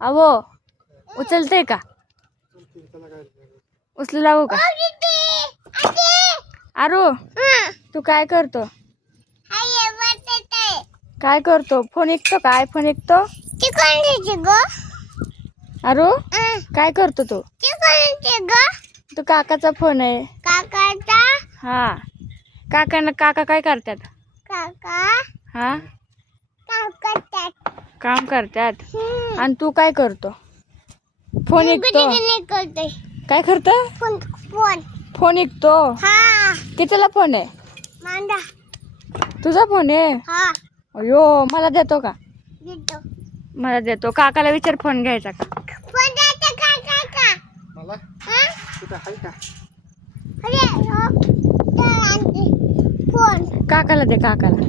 अहो उचलते का? उचलू लागू का? आरू तू काय करतो? काय करतो? फोन ऐकतो का? आयफोन ऐकतो? आरू काय करतो तू? तू काकाचा फोन आहे. हा काका काय करतात? हा काम करतात. आणि तू काय करतो? फोन ऐकतो. काय करतो? फोन ऐकतो. कितीला फोन आहे? तुझा फोन आहे? अयो मला देतो का? मला देतो. काकाला विचार फोन घ्यायचा का? मला कुठं आहे का? काकाला दे काकाला.